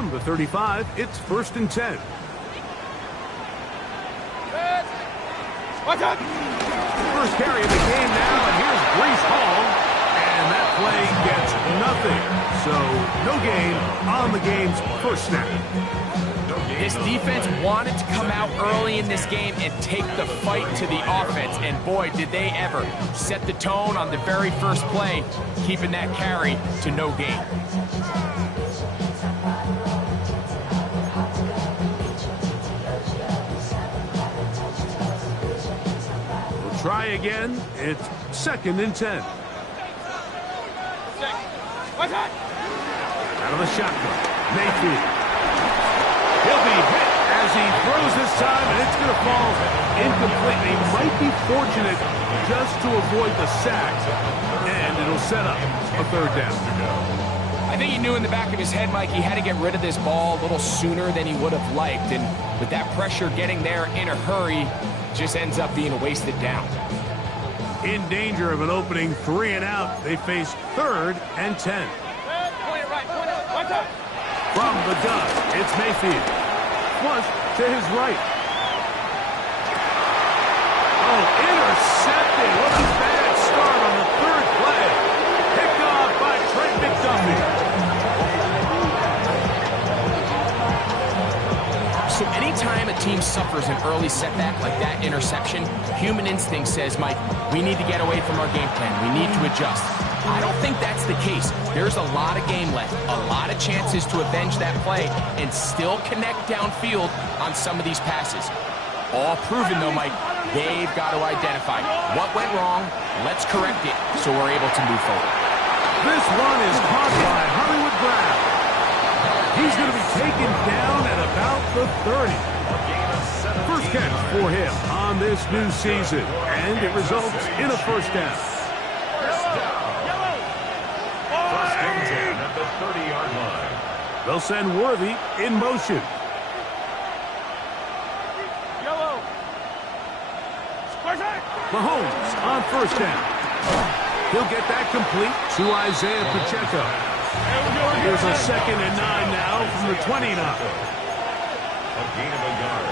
From the 35, it's 1st and 10. Watch out! First carry of the game now, and here's Brees Hall. And that play gets nothing. So, no gain on the game's first snap. This defense wanted to come out early in this game and take the fight to the offense. And boy, did they ever set the tone on the very first play, keeping that carry to no gain. Try again. It's 2nd and 10. Out of the shotgun. Mayfield. He'll be hit as he throws this time, and it's going to fall incomplete. He might be fortunate just to avoid the sack, and it'll set up a 3rd down. I think he knew in the back of his head, Mike, he had to get rid of this ball a little sooner than he would have liked. And with that pressure getting there in a hurry, just ends up being a wasted down. In danger of an opening 3 and out, they face 3rd and 10. From the gun, it's Mayfield. Flush to his right. Oh, intercepted. What a bad start on the 3rd play. Picked off by Trent McDuffie. So anytime a team suffers an early setback like that interception, human instinct says, Mike, we need to get away from our game plan. We need to adjust. I don't think that's the case. There's a lot of game left, a lot of chances to avenge that play and still connect downfield on some of these passes. All proven, though, Mike, they've got to identify what went wrong, let's correct it so we're able to move forward. This one is caught by Hollywood Brown. He's going to be taken down at about the 30. First catch for him on this new season, and it results in a 1st down. First and 10 at the 30-yard line. They'll send Worthy in motion. Mahomes on 1st down. He'll get that complete to Isaiah Pacheco. Here's a 2nd and 9 now from the 29. A gain of a yard.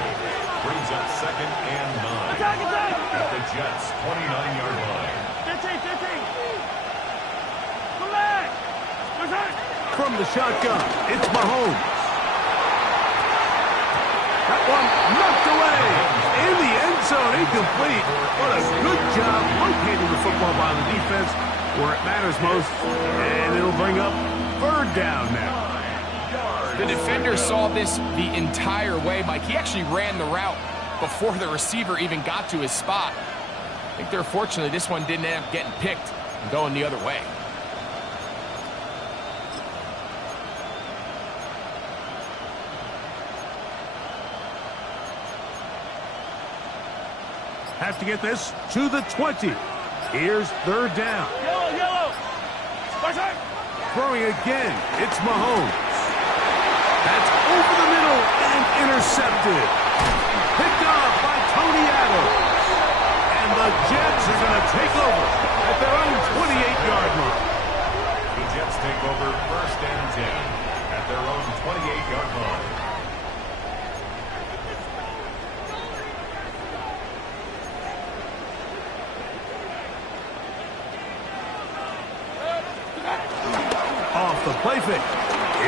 Brings up 2nd and 9. At the Jets' 29-yard line. 15. From the shotgun, it's Mahomes. That one knocked away. In the end zone, incomplete. What a good job locating the football by the defense where it matters most. And it'll bring up 3rd down now. The defender saw this the entire way, Mike. He actually ran the route before the receiver even got to his spot. I think they're fortunate this one didn't end up getting picked and going the other way. Have to get this to the 20. Here's 3rd down. Yellow. Throwing again, it's Mahomes. That's over the middle and intercepted. Picked off by Tony Adams. And the Jets are going to take over at their own 28-yard line. The Jets take over 1st and 10 at their own 28-yard line. Off the play fake,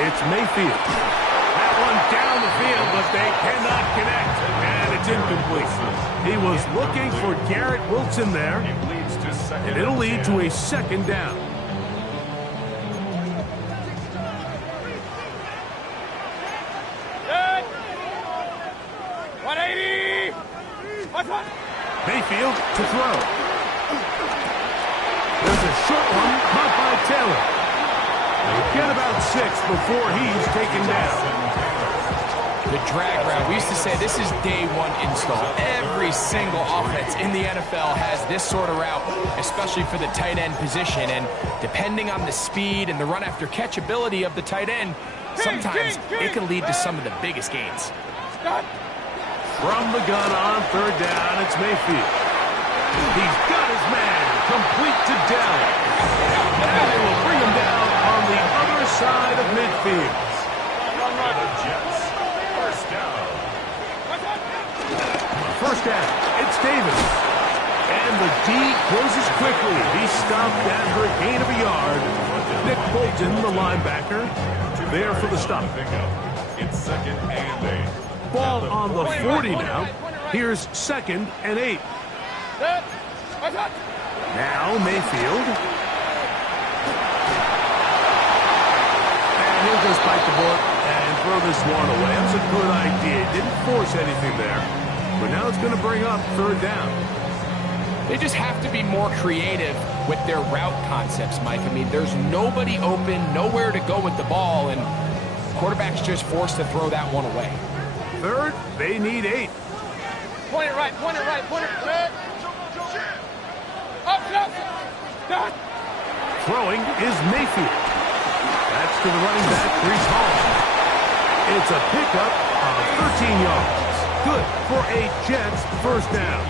it's Mayfield. That one down the field, but they cannot connect, and it's incomplete. He was looking for Garrett Wilson there, and it'll lead to a 2nd down. Good. 180. Mayfield to throw. There's a short one caught by Taylor. They'll get about 6 before he's taken down. The drag route. We used to say this is day one install. Every single offense in the NFL has this sort of route, especially for the tight end position. And depending on the speed and the run after catch ability of the tight end, sometimes it can lead to some of the biggest gains. From the gun on 3rd down, it's Mayfield. He's got his man complete to Dell. And they will bring him down on the other side of midfield. First down. First down, it's Davis. And the D closes quickly. He stopped after a gain of a yard. Nick Bolton, the linebacker, there for the stop. It's second and 8. Ball on the 40 now. Here's second and 8. Now Mayfield. And he'll just bite the bullet and throw this one away. That's a good idea. Didn't force anything there. But now it's going to bring up third down. They just have to be more creative with their route concepts, Mike. I mean, there's nobody open, nowhere to go with the ball, and quarterback's just forced to throw that one away. Third, they need 8. Point it right, point it right, point it right. Up, down. Throwing is Mayfield. That's to the running back, Brees Hall. It's a pickup of 13 yards. Good for a Jets first down.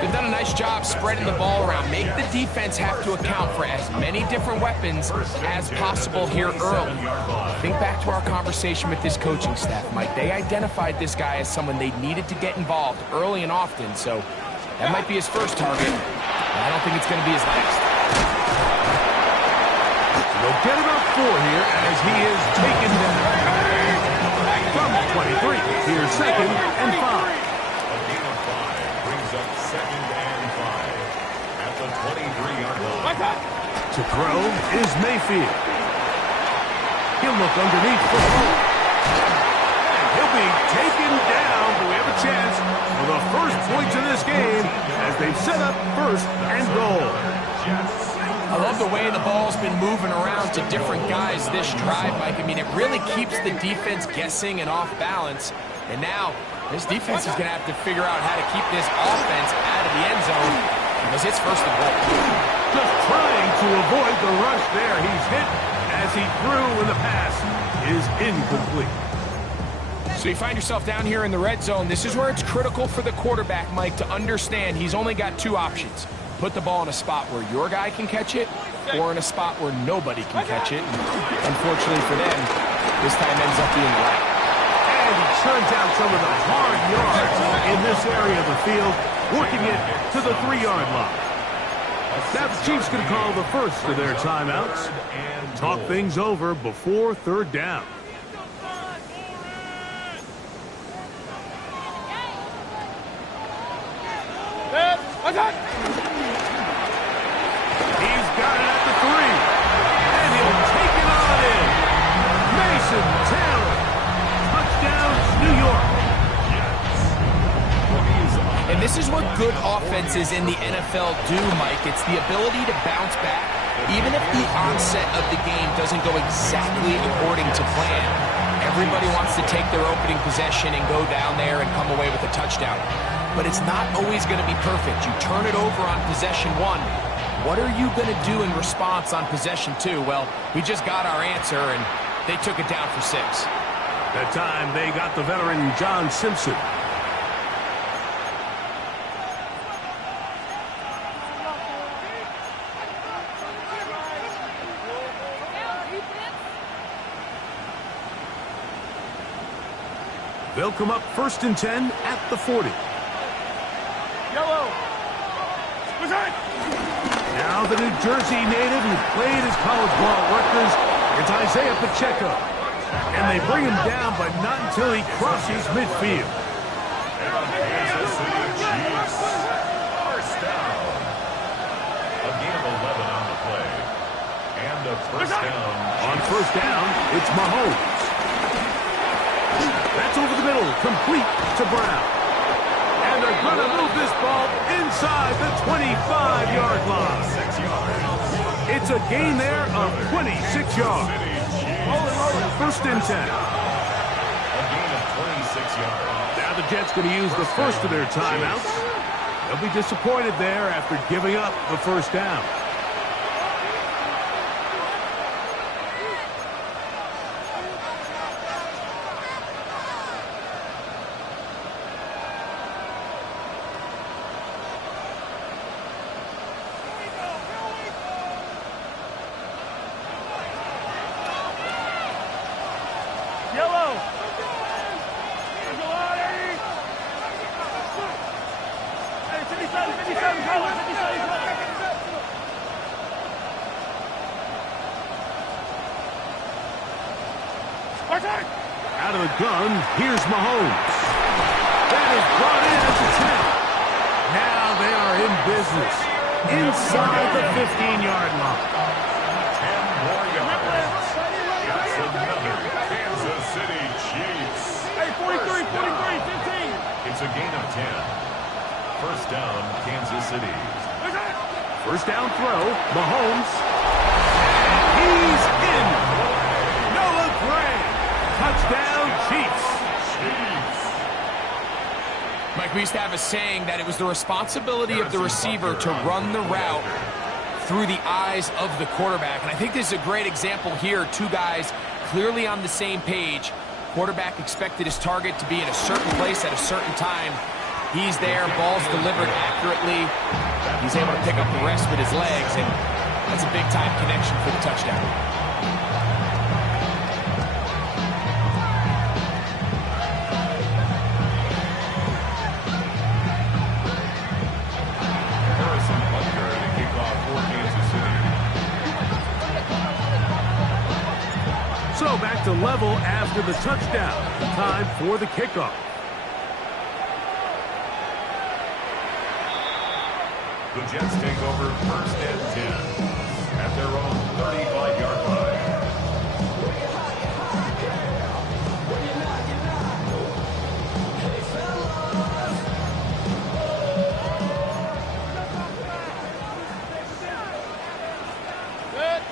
They've done a nice job spreading the ball around. Make the defense have to account for as many different weapons as possible here early. Think back to our conversation with this coaching staff, Mike. They identified this guy as someone they needed to get involved early and often, so that might be his first target. I don't think it's going to be his last. They'll get about 4 here as he is taken down. From 23, here's second and 5. A gain of 5 brings up second and 5 at the 23-yard line. To throw is Mayfield. He'll look underneath for home. And he'll be taken down, but we have a chance for the first points of this game as they set up first and goal. I love the way the ball's been moving around to different guys this drive, Mike. I mean, it really keeps the defense guessing and off balance. And now, this defense is going to have to figure out how to keep this offense out of the end zone because it's first and goal. Just trying to avoid the rush there. He's hit as he threw, and the pass is incomplete. So you find yourself down here in the red zone. This is where it's critical for the quarterback, Mike, to understand he's only got 2 options. Put the ball in a spot where your guy can catch it or in a spot where nobody can catch it. And unfortunately for them, this time ends up being the right. And he turns out some of the hard yards in this area of the field, working it to the 3-yard line. Now the Chiefs going to call the first of their timeouts. Talk things over before third down. He's got it at the 3. And he'll take it on in. Mason Taylor. Touchdown, New York. And this is what good offenses in the NFL do, Mike. It's the ability to bounce back. Even if the onset of the game doesn't go exactly according to plan, everybody wants to take their opening possession and go down there and come away with a touchdown. But it's not always going to be perfect. You turn it over on possession 1. What are you going to do in response on possession 2? Well, we just got our answer, and they took it down for 6. That time they got the veteran John Simpson. They'll come up first and 10 at the 40. Yellow. Now the New Jersey native who played his college ball at Rutgers, it's Isaiah Pacheco. And they bring him down, but not until he crosses midfield. Kansas City Chiefs. First down. A gain of 11 on the play. And a first down. On first down, it's Mahomes. That's over the middle, complete to Brown. And they're going to move this ball inside the 25-yard line. 6 yards. It's a gain there of 26 yards. First and 10. A gain of 26 yards. Now the Jets going to use the first of their timeouts. They'll be disappointed there after giving up the first down. Out of the gun, here's Mahomes. That is brought in at the 10. Now they are in business. Inside the 15-yard line. 10 more yards. It's another Kansas City Chiefs. Hey, 43, 15. It's a gain of 10. First down, Kansas City. First down throw, Mahomes. And he's in. Noah Gray. Touchdown, Chiefs. Mike, we used to have a saying that it was the responsibility of the receiver to run the route through the eyes of the quarterback. And I think this is a great example here. Two guys clearly on the same page. Quarterback expected his target to be in a certain place at a certain time. He's there, ball's delivered accurately. He's able to pick up the rest with his legs, and that's a big-time connection for the touchdown. So back to level after the touchdown. Time for the kickoff. The Jets take over first and 10 at their own 35-yard line. Good.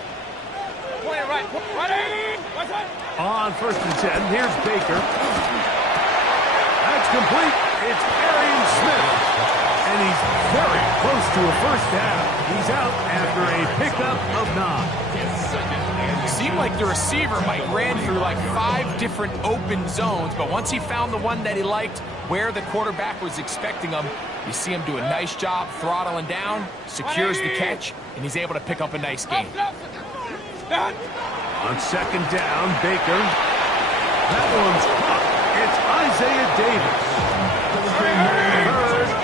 Point it right. Right. What's up? On first and 10, here's Baker. That's complete. It's Arian Smith. And he's very close to a first down. He's out after a pickup of 9. It seemed like the receiver, Mike, ran through like 5 different open zones, but once he found the one that he liked where the quarterback was expecting him, you see him do a nice job throttling down, secures the catch, and he's able to pick up a nice gain. On second down, Baker. That one's caught. It's Isaiah Davis. Third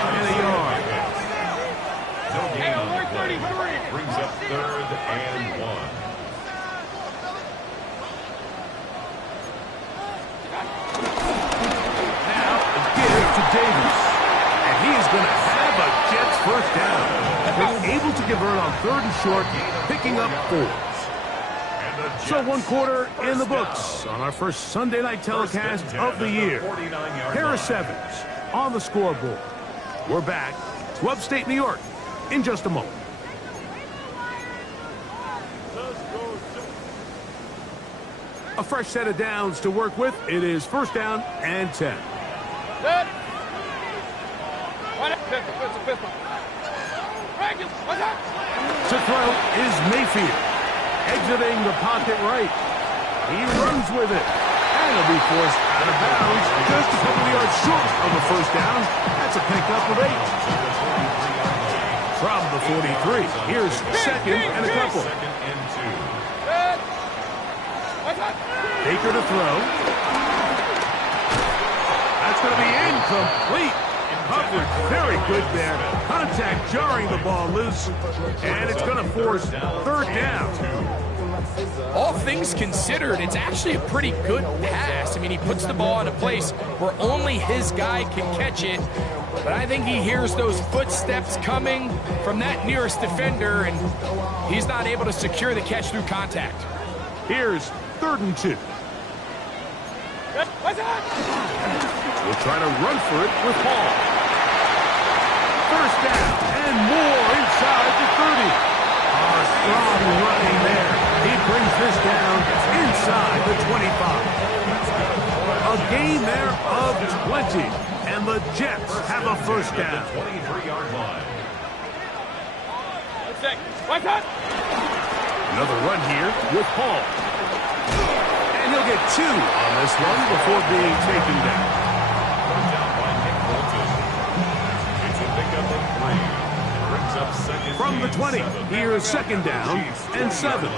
and a yard. No gain on the play. Brings up third and 1. Now a give to Davis. And he is going to have a Jets first down. They're able to convert on third and short, picking up 4. So 1 quarter in the books on our first Sunday night telecast of the year. Harris Evans on the scoreboard. We're back to upstate New York in just a moment. A fresh set of downs to work with. It is first down and 10. Good. Pistol. What's up? To throw is Mayfield. Exiting the pocket right. He runs with it. And he'll be forced out of bounds just a couple of yards short of the first down. That's a pickup of 8. From the 43, here's second and a couple. Second and 2. Good. What's up? Baker to throw. That's going to be incomplete. Coverage very good there. Contact jarring the ball loose. And it's going to force third down. All things considered, it's actually a pretty good pass. I mean, he puts the ball in a place where only his guy can catch it. But I think he hears those footsteps coming from that nearest defender, and he's not able to secure the catch through contact. Here's third and 2. What's up? We'll try to run for it with Hall. First down and more inside the 30. Our strong running there. He brings this down inside the 25. A gain there of 20. And the Jets have a first down. 23-yard line. What's up? Another run here with Hall. And he'll get 2 on this one before being taken down. Brought down by Nick Bolton. It's a pickup of 3. Brings up second. From the 20, here's second down and 7.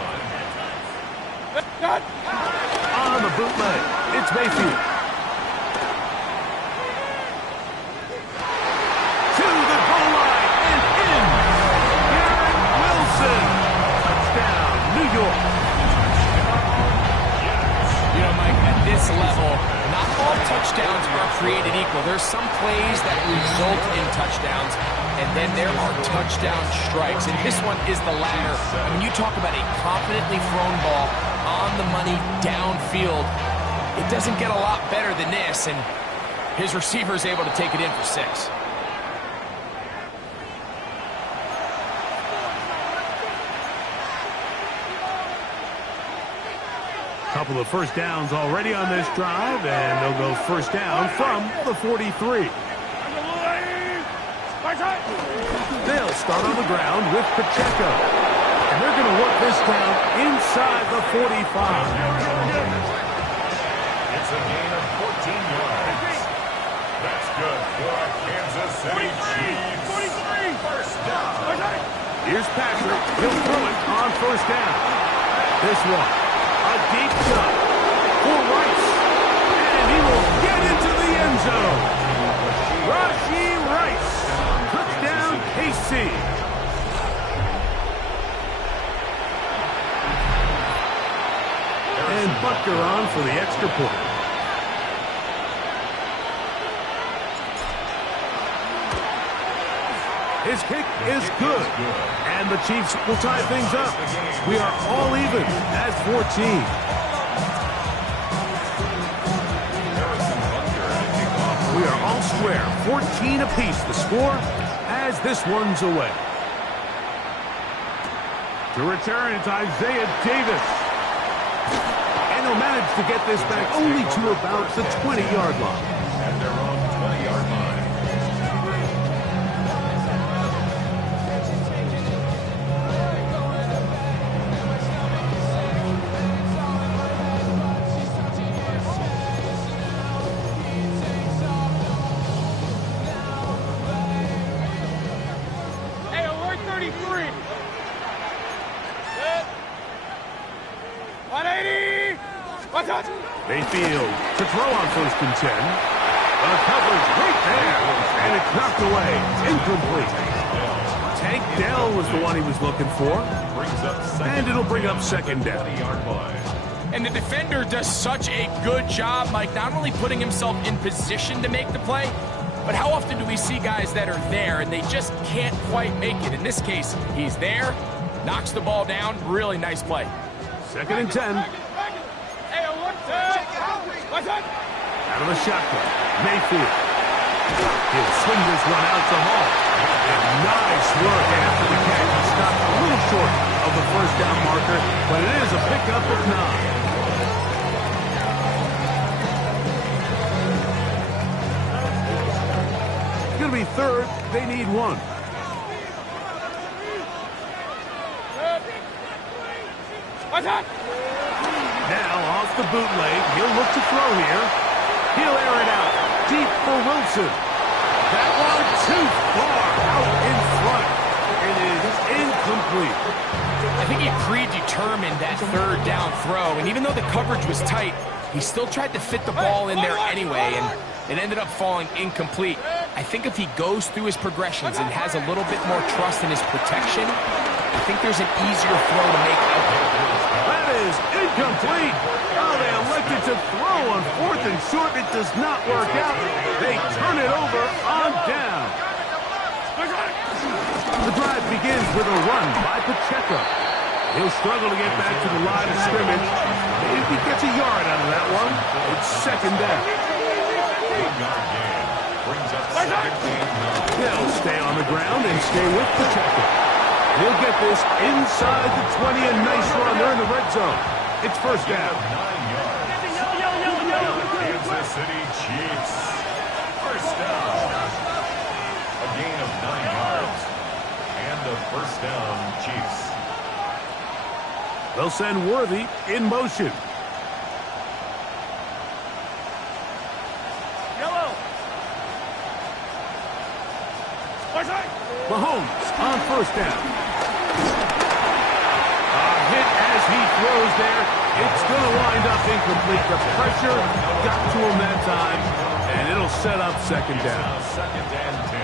On the bootleg, it's Mayfield. To the goal line and in. Garrett Wilson. Touchdown, New York. You know, Mike, at created equal. There's some plays that result in touchdowns, and then there are touchdown strikes, and this one is the latter. I mean, you talk about a confidently thrown ball on the money downfield. It doesn't get a lot better than this, and his receiver is able to take it in for 6. Couple of first downs already on this drive, and they'll go first down from the 43. They'll start on the ground with Pacheco, and they're going to work this down inside the 45. It's a gain of 14 yards. That's good for a Kansas City Chiefs. 43. First down. Here's Patrick. He'll throw it on first down. This one, a deep shot for Rice, and he will get into the end zone. Rashee Rice, touchdown KC. And Butker on for the extra point. His kick is good, and the Chiefs will tie things up. We are all even at 14. We are all square, 14 apiece the score as this one's away. To return, it's Isaiah Davis. And he'll manage to get this back only to about the 20-yard line. At their own 20-yard line. Hey, alert 33. Good. 180. Watch out. Mayfield to throw on first and 10. The coverage right there, and it's knocked away. Incomplete. Tank Dell was the one he was looking for, and it'll bring up second down. And the defender does such a good job, Mike, not only putting himself in position to make the play, but how often do we see guys that are there and they just can't quite make it? In this case, he's there, knocks the ball down. Really nice play. Second and 10. Hey, alert. Watch out. Out of the shotgun. Mayfield. He'll swing this one out to Hall. And nice work after the catch. He stopped a little short of the first down marker, but it is a pickup of 9. It's going to be third. They need 1. Watch out. Now off the bootleg. He'll look to throw here. He'll air it out. Deep for Wilson. That one too far out in front. It is incomplete. I think he predetermined that third down throw, and even though the coverage was tight, he still tried to fit the ball in there anyway, and it ended up falling incomplete. I think if he goes through his progressions and has a little bit more trust in his protection, I think there's an easier throw to make out there. That is incomplete. Oh, they elected to throw on fourth and short. It does not work out. They turn it over on down. The drive begins with a run by Pacheco. He'll struggle to get back to the line of scrimmage. Maybe he gets a yard out of that one. It's second down. They'll stay on the ground and stay with Pacheco. He'll get this inside the 20, a nice run. They're in the red zone. It's first down. 9 yards. Kansas City Chiefs. First down. A gain of 9 yards. And a first down, Chiefs. They'll send Worthy in motion. Yellow. Mahomes on first down. A hit as he throws there. It's going to wind up incomplete. The pressure got to him that time, and it'll set up second down. Now second and 10.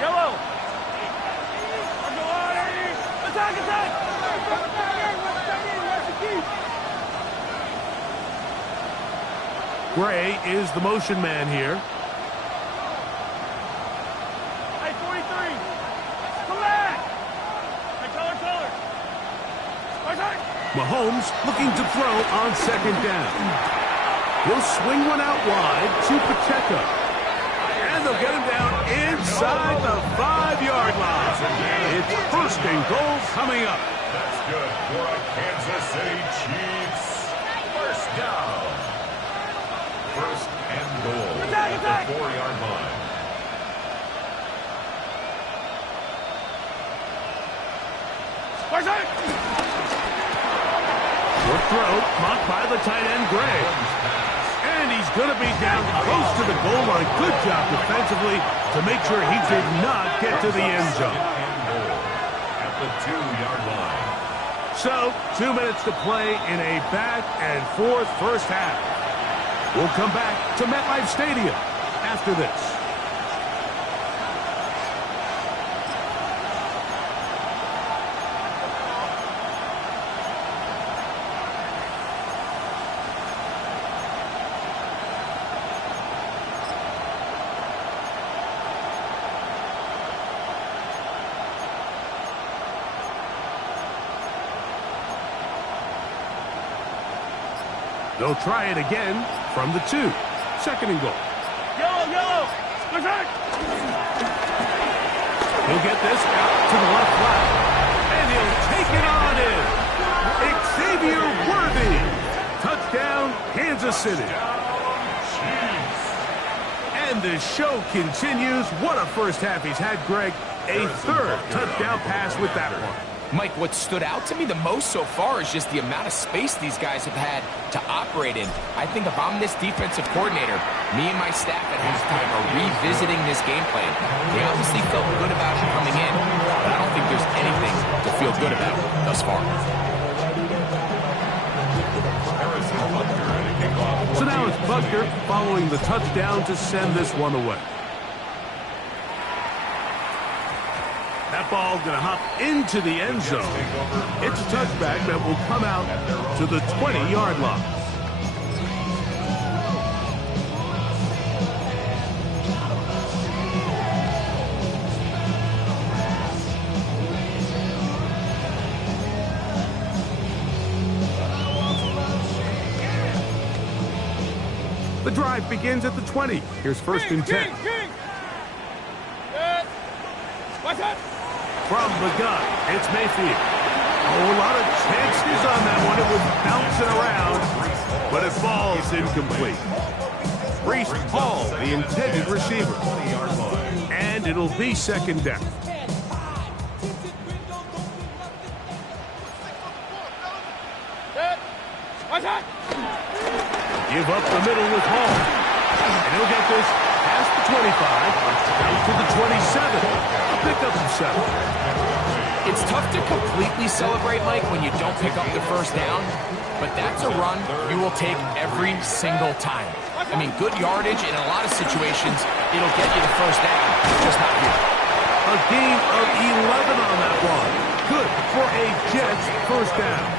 Yellow. Attack, attack. Gray is the motion man here. Hey, 43. Come back. Hey, color. Mahomes looking to throw on second down. He'll swing one out wide to Pacheco. And they'll get him down inside the 5-yard line. It's first and goal coming up. That's good for a Kansas City Chiefs. First down. First and goal at the 4-yard line. Short throw, mocked by the tight end, Gray. And he's going to be down close to the goal line. Good job defensively to make sure he did not get to the end zone. At the 2-yard line. So, 2 minutes to play in a back-and-forth first half. We'll come back to MetLife Stadium after this. They'll try it again from the 2. Second and goal. Yellow. Attack. He'll get this out to the left flat. And he'll take it on in. Xavier Worthy. Touchdown, Kansas City. And the show continues. What a first half he's had, Greg. A third touchdown pass with that one. Mike, what stood out to me the most so far is just the amount of space these guys have had to operate in. I think if I'm this defensive coordinator, me and my staff at halftime are revisiting this game plan. They obviously felt good about it coming in, but I don't think there's anything to feel good about thus far. So now it's Butker following the touchdown to send this one away. That ball going to hop into the end zone. It's a touchback that will come out to the 20-yard line. The drive begins at the 20. Here's first and 10. What's that? From the gun, it's Mayfield. Oh, a lot of chances on that one. It was bouncing around, but it falls incomplete. Breece Hall, the intended receiver. And it'll be second down. What's that? Give up the middle with Hall. And he'll get this past the 25, down to the 27. A pickup of 7. It's tough to completely celebrate, Mike, when you don't pick up the first down, but that's a run you will take every single time. I mean, good yardage in a lot of situations, it'll get you the first down, just not here. A gain of 11 on that one. Good for a Jets first down.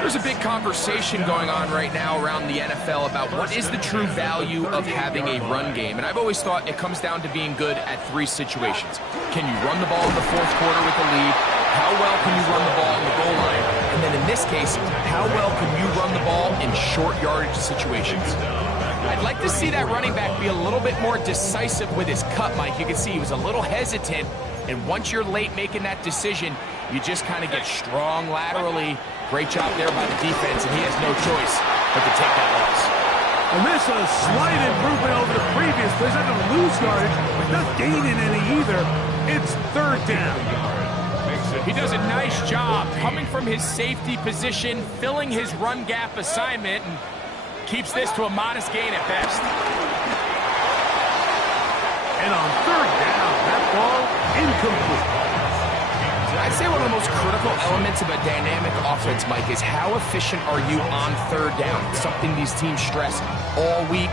There's a big conversation going on right now around the NFL about what is the true value of having a run game. And I've always thought it comes down to being good at 3 situations. Can you run the ball in the 4th quarter with the lead? How well can you run the ball on the goal line? And then in this case, how well can you run the ball in short yardage situations? I'd like to see that running back be a little bit more decisive with his cut, Mike. You can see he was a little hesitant. And once you're late making that decision, you just kind of get strong laterally. Great job there by the defense, and he has no choice but to take that loss. And this a slight improvement over the previous play. Not going to lose yardage, but not gaining any either. It's third down. He does a nice job coming from his safety position, filling his run gap assignment, and keeps this to a modest gain at best. And on third down, that ball incomplete. I'd say one of the most critical elements of a dynamic offense, Mike, is how efficient are you on third down? It's something these teams stress all week.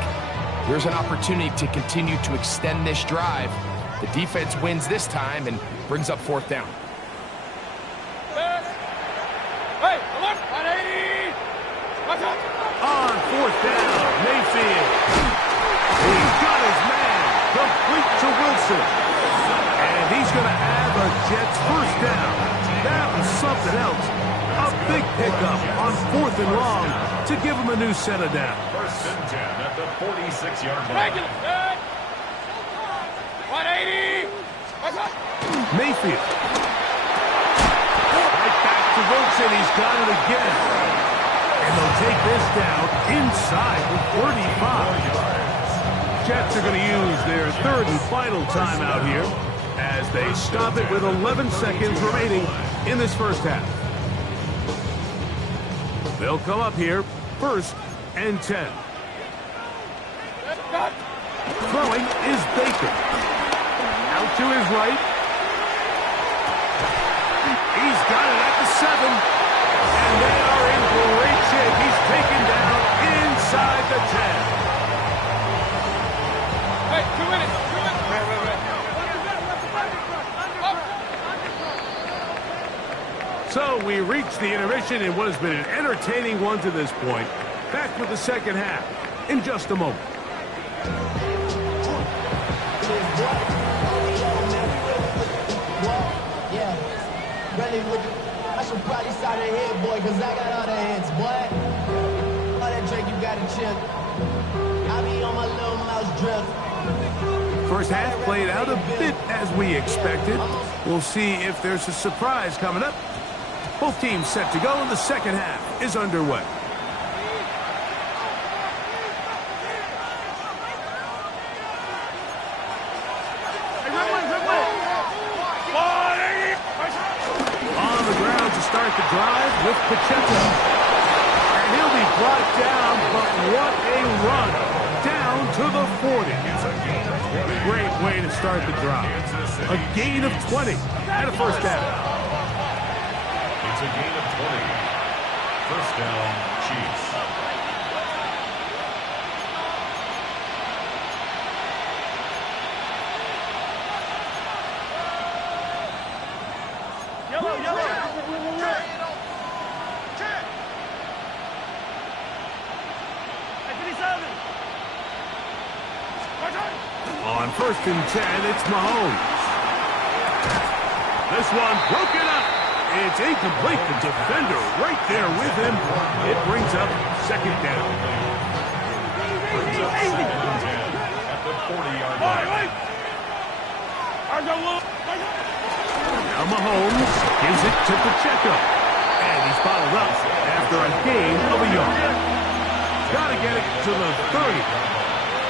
Here's an opportunity to continue to extend this drive. The defense wins this time and brings up 4th down. Hey, look, 180! What's up? On 4th down, field. He's got his man. Complete to Wilson. And he's going to have a Jets first down. That was something else. A big pickup on 4th and long to give him a new set of downs. First and 10 at the 46-yard line. 180. Mayfield. Right back to Wilson. He's got it again. And they'll take this down inside the 35. Jets are going to use their 3rd and final timeout here as they stop it with 11 seconds remaining in this first half. They'll come up here, 1st and 10. Throwing is Baker. Out to his right. He's got it at the 7. And they are in great shape. He's taken down inside the 10. Hey, 2 minutes. So we reach the intermission in what has been an entertaining one to this point. Back with the second half in just a moment. I should probably start a head, boy, because I got all the heads, boy. All that drink, you got to chip. I be on my little mouse drip. First half played out a bit as we expected. We'll see if there's a surprise coming up. Both teams set to go, and the second half is underway. On the ground to start the drive with Pacheco. And he'll be brought down, but what a run. Down to the 40. Great way to start the drive. A gain of 20 and a first down. It's a gain of 20. First down, Chiefs. On 1st and 10, it's Mahomes. This one broken up. It's incomplete. The defender right there with him. It brings up second down. Brings up second and 10 at the 40-yard line. Now Mahomes gives it to Pacheco. And he's followed up after a gain of a yard. Got to get it to the 30.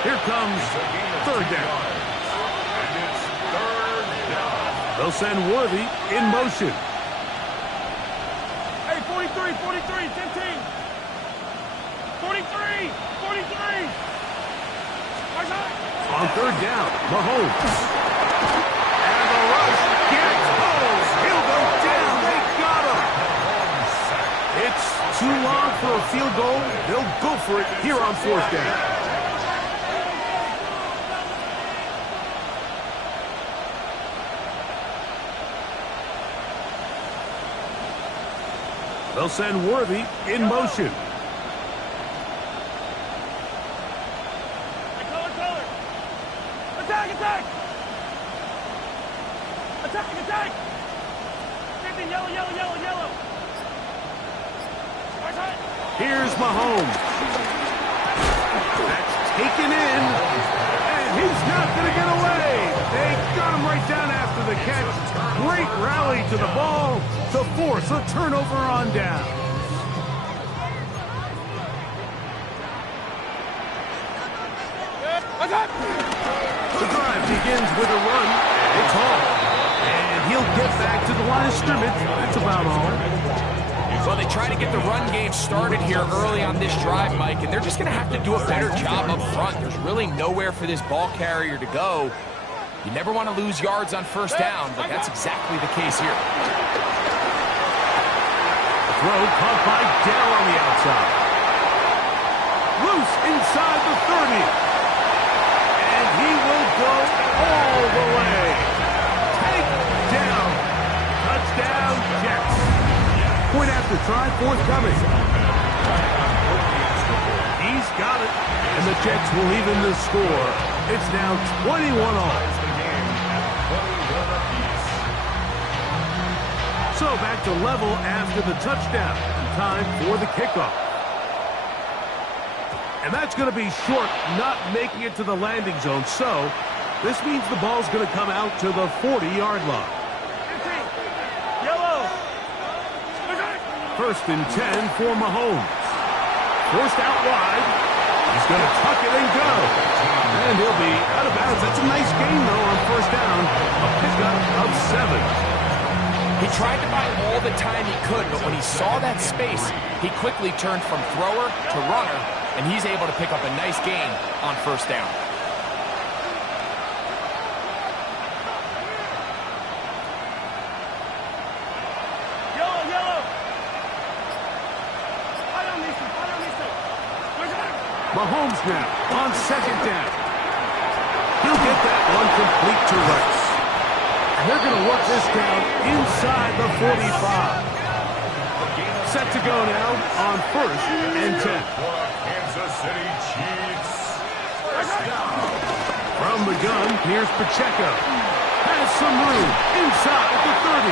Here comes third down. And it's third down. They'll send Worthy in motion. 43, 15. 43. On third down, Mahomes. And the rush gets home. He'll go down. They got him. It's too long for a field goal. They'll go for it here on 4th down. They'll send Worthy in motion. Attack! Yellow. Here's Mahomes. That's taken in. And he's not going to get away. They got him right down after the catch. Great rally to the ball to force a turnover on down. The drive begins with a run. It's Hall. And he'll get back to the line of scrimmage. That's about all. Well, they try to get the run game started here early on this drive, Mike, and they're just going to have to do a better job up front. There's really nowhere for this ball carrier to go. You never want to lose yards on first down, but that's exactly the case here. Throw caught by Dell on the outside. Loose inside the 30. And he will go all the way. Take down. Touchdown, Jets. Point after try, forthcoming. He's He's got it. And the Jets will even the score. It's now 21-all. So back to level after the touchdown. Time for the kickoff. And that's going to be short, not making it to the landing zone. So this means the ball's going to come out to the 40-yard line. First and 10 for Mahomes. Forced out wide. He's going to tuck it and go. And he'll be out of bounds. That's a nice gain, though, on first down. A pickup of 7. He tried to buy all the time he could, but when he saw that space, he quickly turned from thrower to runner, and he's able to pick up a nice gain on first down. Mahomes now on second down. He'll get that one complete to Rice. And they're going to work this down inside the 45. Set to go now on first and 10. Kansas City Chiefs. First down. From the gun, here's Pacheco. Has some room inside the 30.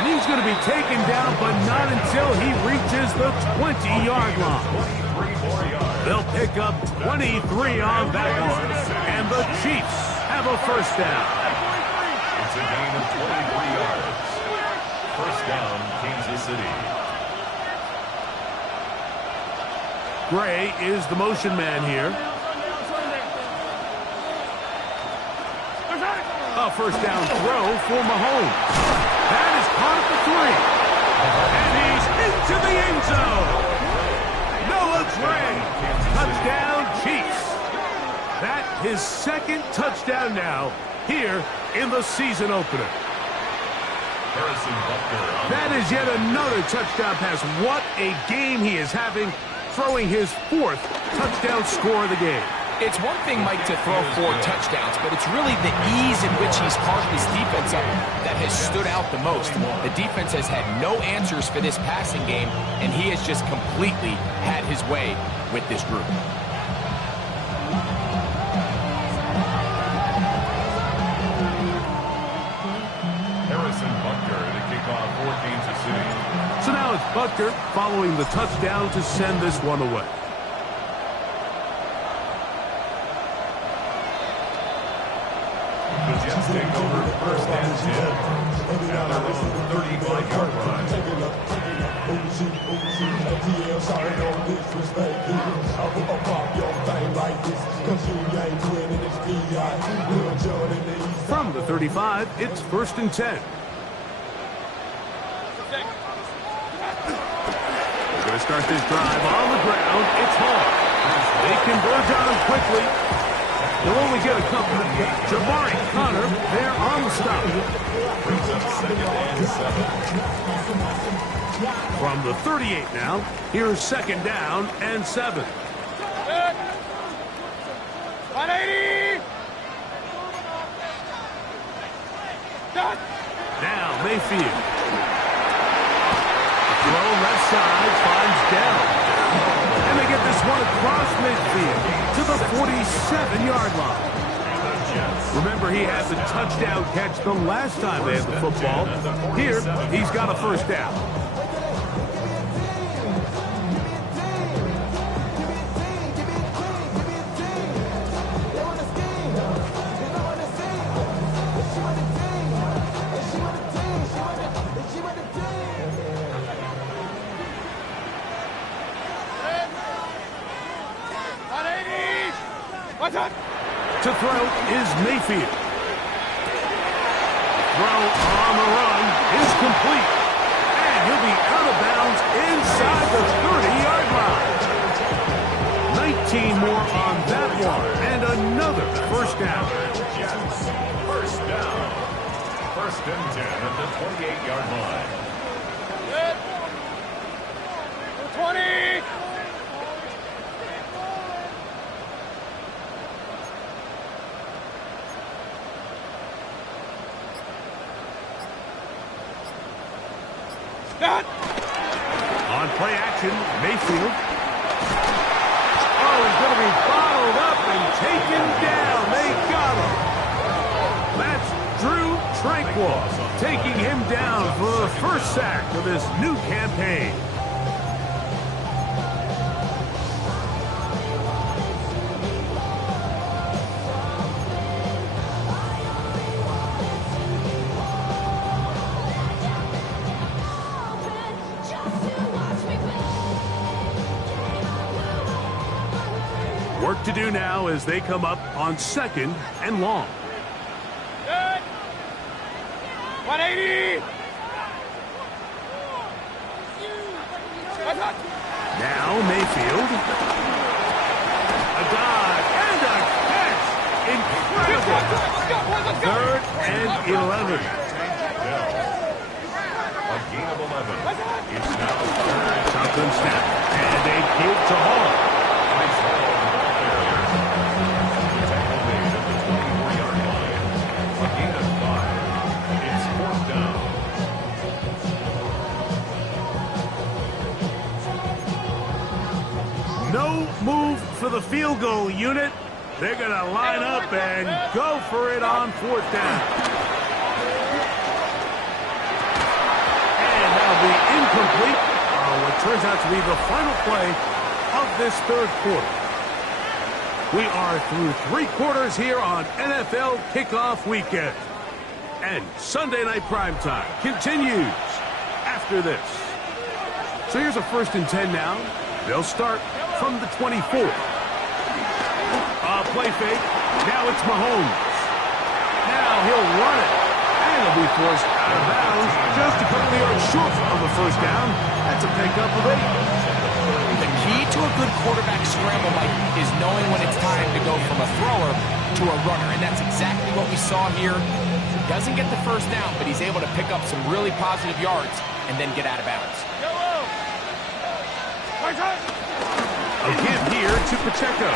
And he's going to be taken down, but not until he reaches the 20-yard line. They'll pick up 23 on that one. And the Chiefs have a first down. It's a gain of 23 yards. First down, Kansas City. Gray is the motion man here. A first down throw for Mahomes. That is caught at the 3. And he's into the end zone. Noah Gray. Touchdown, Chiefs. That his second touchdown now here in the season opener. That is yet another touchdown pass. What a game he is having, throwing his 4th touchdown score of the game. It's one thing, Mike, to throw 4 touchdowns, but it's really the ease in which he's carved this defense up that has stood out the most. The defense has had no answers for this passing game, and he has just completely had his way with this group. Harrison Butker to kick off for Kansas City. So now it's Butker following the touchdown to send this one away. The Jets take over first and 10. Now they're on the 35-yard line. From the 35, it's first and 10. They're going to start this drive on the ground. It's Hall. They converge on him quickly. They'll only get a couple. Jabari Connor there on the stop. Brings up second and 7. From the 38 now, here's second down and 7. 180! Now Mayfield. Throw left side, finds down. And they get this one across midfield to the 47-yard line. Remember, he had the touchdown catch the last time they had the football. Here, he's got a first down. To throw is Mayfield. Throw on the run is complete. And he'll be out of bounds inside the 30-yard line. 19 more on that one. And another first down. First down. First and 10 at the 28-yard line. 20! On play action, Mayfield. Oh, squad, taking him down for the first sack of this new campaign. Work to do now as they come up on 2nd and long. 180! Now Mayfield. A dive and a catch. Incredible. 3rd and 11. A gain of 11. It's now 3rd. Shotgun snap. And they give to Hall. Nice ball ball carrier. Tackle made at the 24-yard line. A gain of 5. It's 4th down. No move for the field goal unit. They're going to line up and go for it on 4th down. And that'll be incomplete on what turns out to be the final play of this 3rd quarter. We are through 3 quarters here on NFL Kickoff Weekend. And Sunday Night Primetime continues after this. So here's a 1st and 10 now. They'll start from the 24. Play fake. Now it's Mahomes. Now he'll run it. And he'll be forced out of bounds just a couple of yards short of the 1st down. That's a pickup of 8. The key to a good quarterback scramble, Mike, is knowing when it's time to go from a thrower to a runner. And that's exactly what we saw here. He doesn't get the 1st down, but he's able to pick up some really positive yards and then get out of bounds. Again here to Pacheco.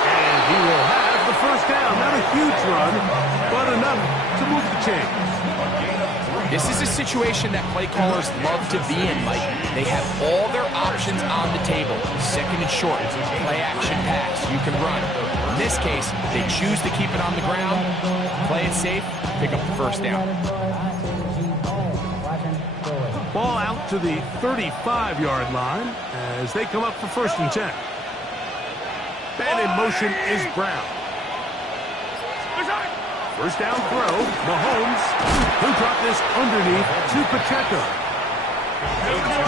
And he will have the 1st down. Not a huge run, but enough to move the chains. This is a situation that play callers love to be in, Mike. They have all their options on the table. 2nd and short, play action pass, you can run. In this case, they choose to keep it on the ground, play it safe, pick up the 1st down. Ball out to the 35-yard line as they come up for 1st and 10. And in motion is Brown. 1st down throw, Mahomes, who dropped this underneath to Pacheco.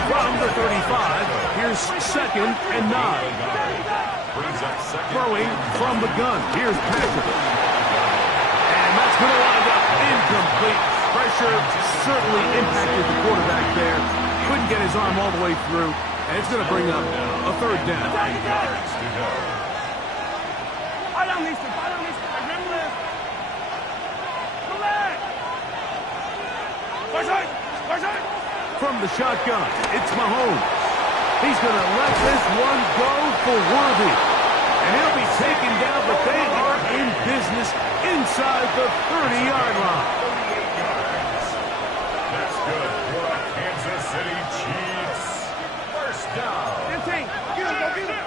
From the 35, here's 2nd and 9. Throwing from the gun, here's Patrick. And that's going to wind up incomplete. Pressure certainly impacted the quarterback there. Couldn't get his arm all the way through, and it's going to bring up a 3rd down. From the shotgun, it's Mahomes. He's going to let this one go for Worthy. And he'll be taken down, but they are in business inside the 30-yard line. That's good for the Kansas City Chiefs. 1st down.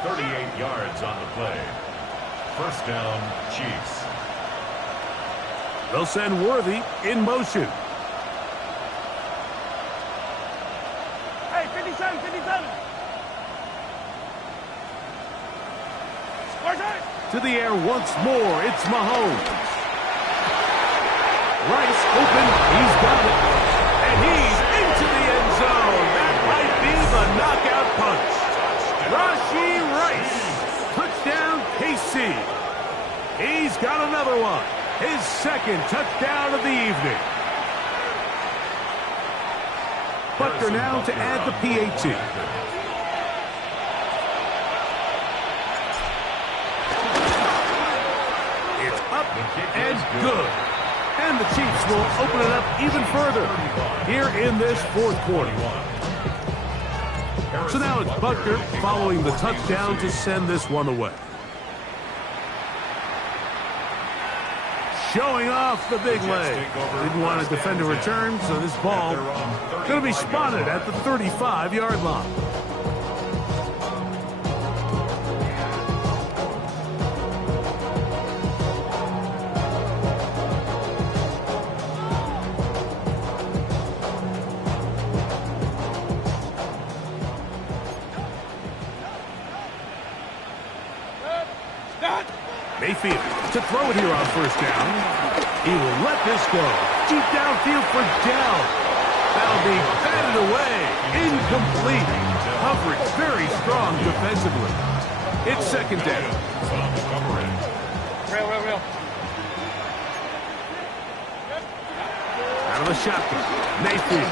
38 yards on the play. 1st down, Chiefs. They'll send Worthy in motion. Hey, 57, 57. To the air once more, it's Mahomes. Rice open, he's got it. And he's into the end zone. That might be the knockout punch. Rashee Rice, touchdown KC. He's got another one. His 2nd touchdown of the evening. Butker now to add the PAT. It's up and good. And the Chiefs will open it up even further here in this 4th quarter. So now it's Butker following the touchdown to send this one away. Showing off the big leg. Didn't want to defend a return, so this ball going to be spotted at the 35-yard line. Mayfield to throw it here on first down. He will let this go. Deep downfield for Dell. That'll be batted away. Incomplete. Coverage very strong defensively. It's second down. Real. Out of the shotgun. Mayfield.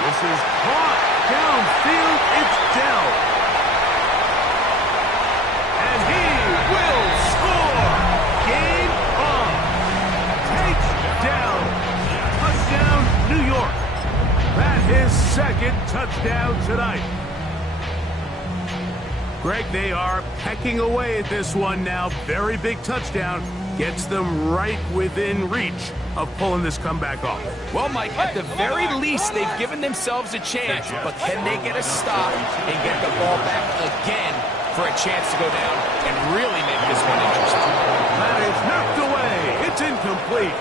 This is caught. Downfield. It's Dell. And he will score. Game on. Touchdown. Touchdown, New York. That's his second touchdown tonight. Greg, they are pecking away at this one now. Very big touchdown. Gets them right within reach of pulling this comeback off. Well, Mike, at the very least, they've given themselves a chance, but can they get a stop and get the ball back again for a chance to go down and really make this one interesting? That is knocked away. It's incomplete.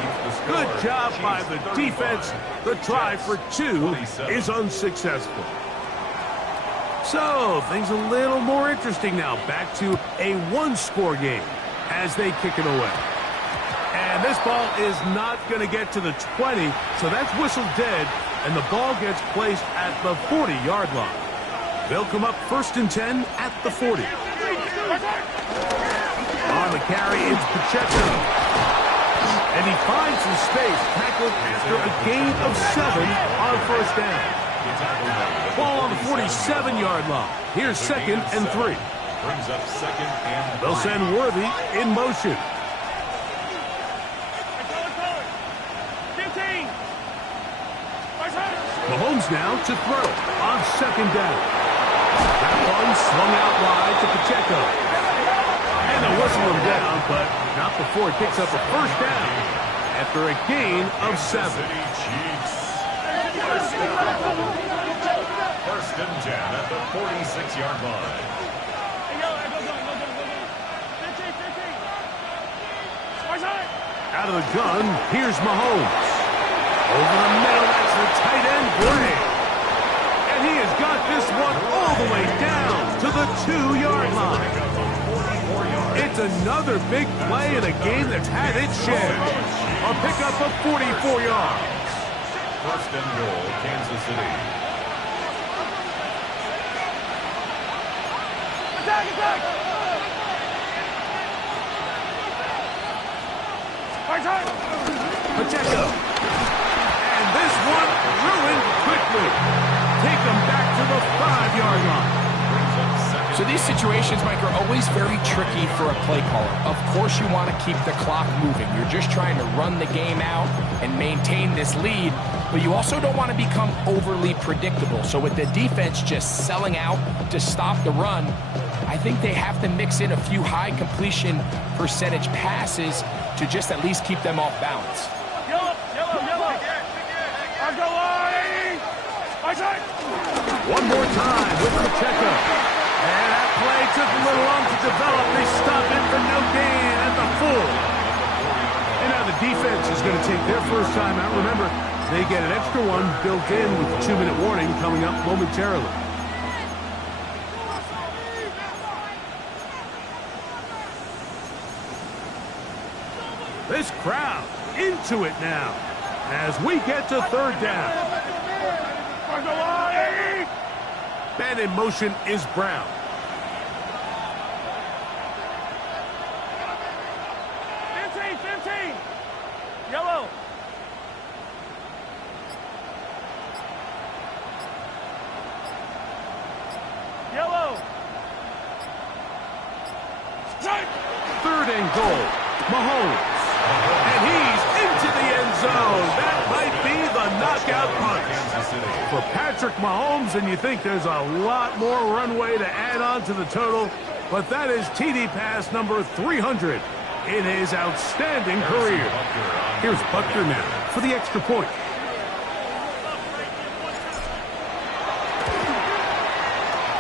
Good job by the defense. The try for 2 is unsuccessful. So, things a little more interesting now. Back to a one-score game as they kick it away. And this ball is not going to get to the 20, so that's whistled dead, and the ball gets placed at the 40-yard line. They'll come up 1st and 10 at the 40. On the carry, it's Pacheco. And he finds some space, tackled after a gain of 7 on first down. Ball on the 47-yard line. Here's 2nd and 3. Brings up 2nd and 3. They'll send Worthy in motion. 15. Mahomes now to throw on 2nd down. That one swung out wide to Pacheco. And they'll whistle him down, but not before he picks up a first down after a gain of 7. First and 10 at the 46-yard line. Out of the gun, here's Mahomes. Over the middle, that's the tight end, Gray. And he has got this one all the way down to the 2-yard line. It's another big play in a game that's had its share. A pickup of 44 yards. First and goal, Kansas City. Attack! Pacheco. And this one ruined quickly. Take them back to the 5-yard line. So these situations, Mike, are always very tricky for a play caller. Of course you want to keep the clock moving. You're just trying to run the game out and maintain this lead, but you also don't want to become overly predictable. So with the defense just selling out to stop the run, I think they have to mix in a few high completion percentage passes to just at least keep them off balance. Yellow! I'll go wide! One more time with Pacheco. And that play took a little long to develop. They stop it for no gain at the full. And now the defense is going to take their first time out. Remember, they get an extra one built in with the 2-minute warning coming up momentarily. This crowd into it now as we get to 3rd down. And in motion is Brown. Yellow! Yellow! 3rd and goal. Mahomes. And he's into the end zone. That might be the knockout punch for Patrick Mahomes, and you think there's a lot more runway to add on to the total, but that is TD pass number 300 in his outstanding career. Here's Butker now for the extra point.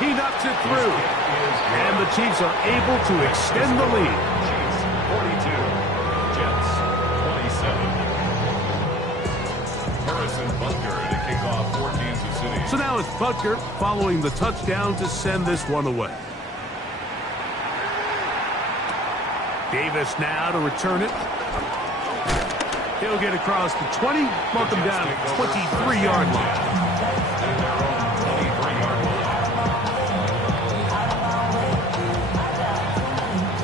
He knocks it through, and the Chiefs are able to extend the lead. Chiefs 42, Jets 27. Harrison Butker to kick off for Kansas City. So now it's Butker following the touchdown to send this one away. Davis now to return it. He'll get across the 20, mark him down at 23-yard line.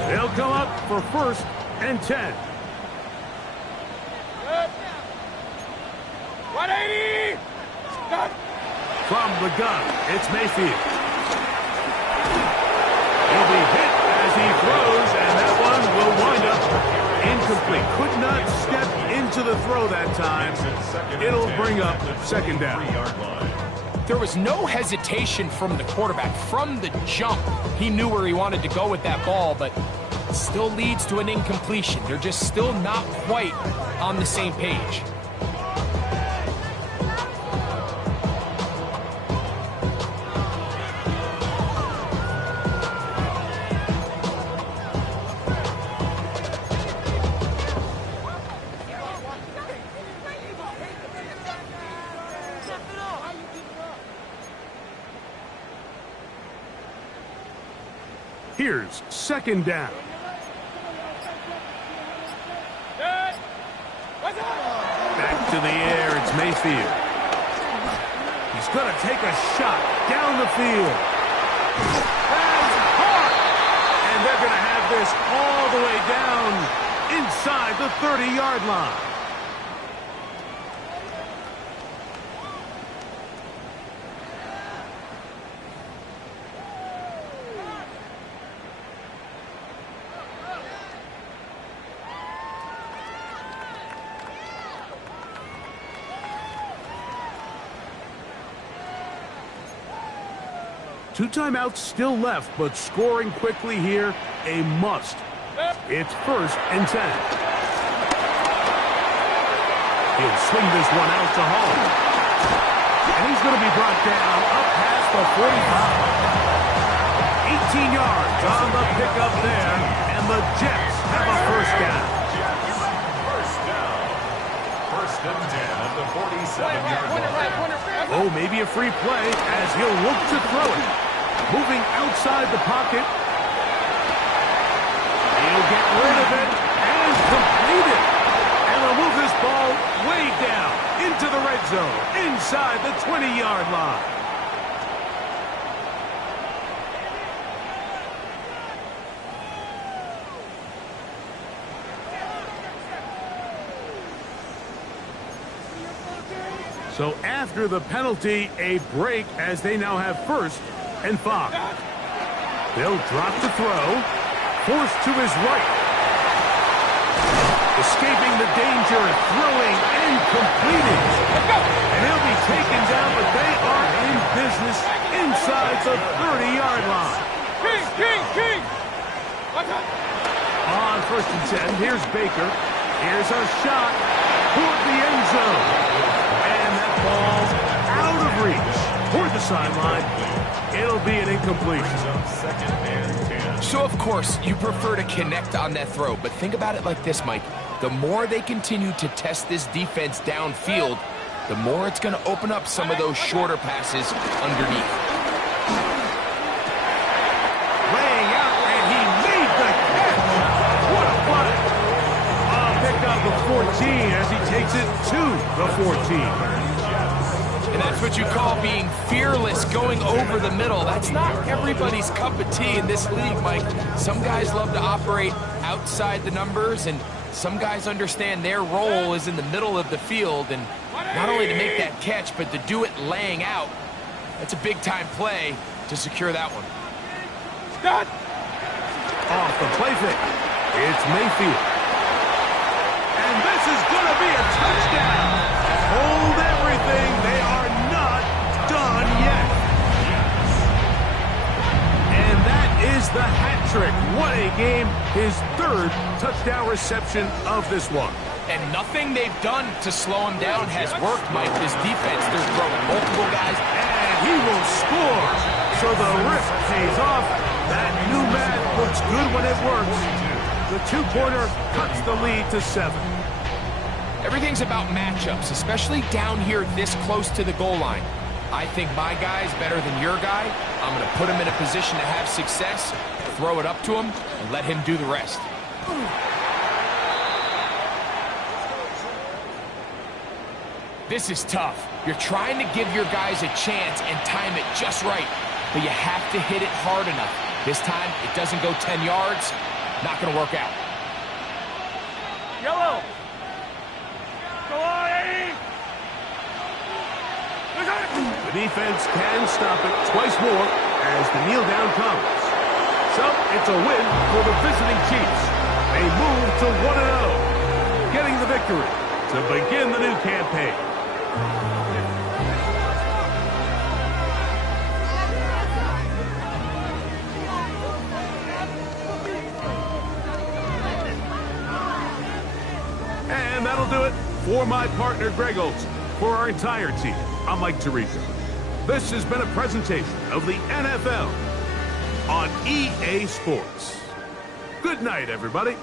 They'll come up for 1st and 10. 180! Stop! From the gun, it's Mayfield. He'll be hit as he throws, and that one will wind up incomplete. Could not step into the throw that time. It'll bring up 2nd down. There was no hesitation from the quarterback. From the jump, he knew where he wanted to go with that ball, but it still leads to an incompletion. They're just still not quite on the same page. Here's 2nd down. Back to the air, it's Mayfield. He's going to take a shot down the field. That's hard! And they're going to have this all the way down inside the 30-yard line. Two timeouts still left, but scoring quickly here, a must. It's 1st and 10. He'll swing this one out to home. And he's going to be brought down up past the 45. 18 yards on the pickup there, and the Jets have a 1st down. First down. 1st and 10 at the 47-yard line. Oh, maybe a free play as he'll look to throw it. Moving outside the pocket. He'll get rid of it and complete it. And they'll move this ball way down into the red zone, inside the 20-yard line. So after the penalty, a break as they now have 1st and 5. They'll drop the throw. Forced to his right. Escaping the danger, throwing and completing. And he'll be taken down, but they are in business inside the 30-yard line. King! On 1st and 10, here's Baker. Here's a shot toward the end zone. And that ball out of reach toward the sideline. It'll be an incompletion. 2nd and 10. So, of course, you prefer to connect on that throw, but think about it like this, Mike. The more they continue to test this defense downfield, the more it's going to open up some of those shorter passes underneath. Laying out, and he made the catch. What a play. Pick up the 14 as he takes it to the 14. And that's what you call being fearless, going over the middle. That's not everybody's cup of tea in this league, Mike. Some guys love to operate outside the numbers, and some guys understand their role is in the middle of the field, and not only to make that catch, but to do it laying out. That's a big-time play to secure that one. Stop! Off the play fake, it's Mayfield. And this is going to be a touchdown. Hold everything. They are not done yet. And that is the hat trick. What a game. His 3rd touchdown reception of this one. And nothing they've done to slow him down has worked, Mike. This defense, they're throwing multiple guys. And he will score. So the risk pays off. That new mat looks good when it works. The 2-pointer cuts the lead to 7. Everything's about matchups, especially down here this close to the goal line. I think my guy's better than your guy. I'm going to put him in a position to have success, throw it up to him, and let him do the rest. This is tough. You're trying to give your guys a chance and time it just right, but you have to hit it hard enough. This time, it doesn't go 10 yards. Not going to work out. Yellow. Go on, Eddie. The defense can stop it twice more as the kneel down comes. So it's a win for the visiting Chiefs. They move to 1-0, getting the victory to begin the new campaign. And that'll do it for my partner, Greg Olson. For our entire team, I'm Mike Tirico. This has been a presentation of the NFL on EA Sports. Good night, everybody.